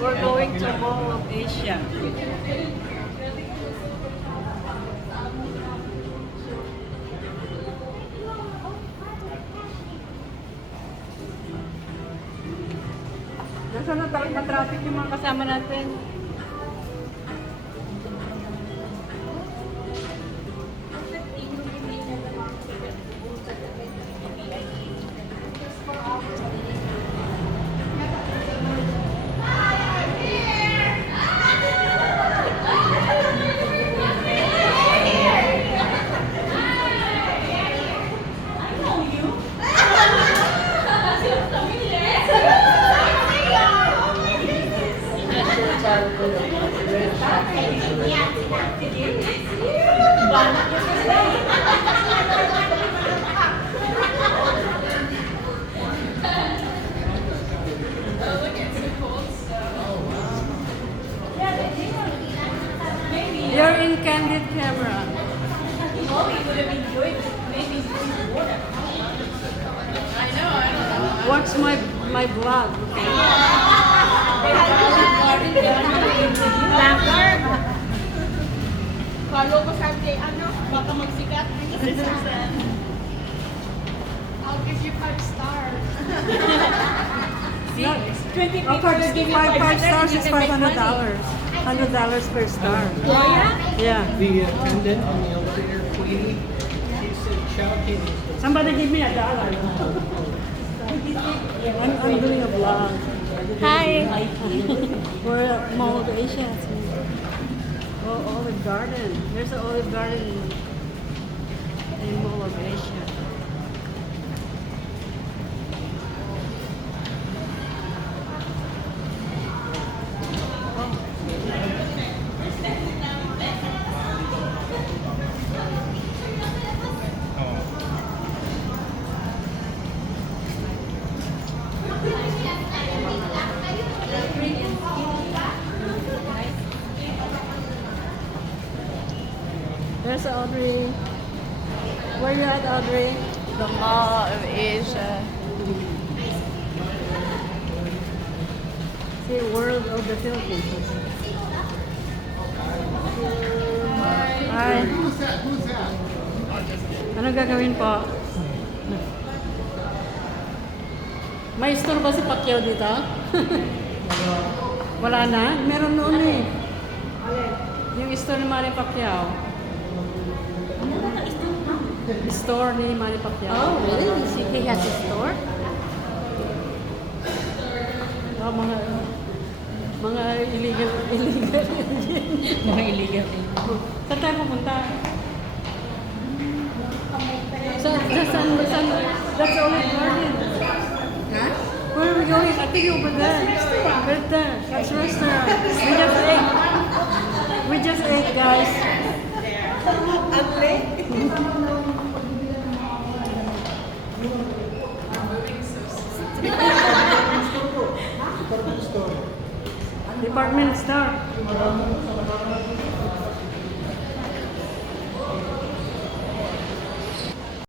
We're going to Mall of Asia. Nasa na traffic yung mga kasama natin. You're in candid camera. Watch my vlog. Follow ko sa ano, baka magsikat. I'll give you 5 stars. No, 20 people five will give you 5 stars is you can make money. $500. $100 per star. Oh, yeah? Yeah. The attendant on the elevator, Queenie, she said, shouting. Somebody give me $1. I'm doing a vlog. Hi. We're at Mall of Asia. Oh, Olive Garden. There's an Olive Garden in Mall of Asia. There's Audrey. Where you at, Audrey? The Mall of Asia. See, World of the Philippines. Hi. Who's that? Ano gagawin po? May store ba si Pacquiao dito? Wala na? Meron noon eh. Yung store ni Manny Pacquiao. Store ni Manny Pacquiao. Oh, really? He has a store? Oh, mga illegal. Mga illegal. Saan tayo pupunta? That's Olive Garden. Huh? Where are we going? I think over there. Right there. That's restaurant. We just ate, guys. Department store.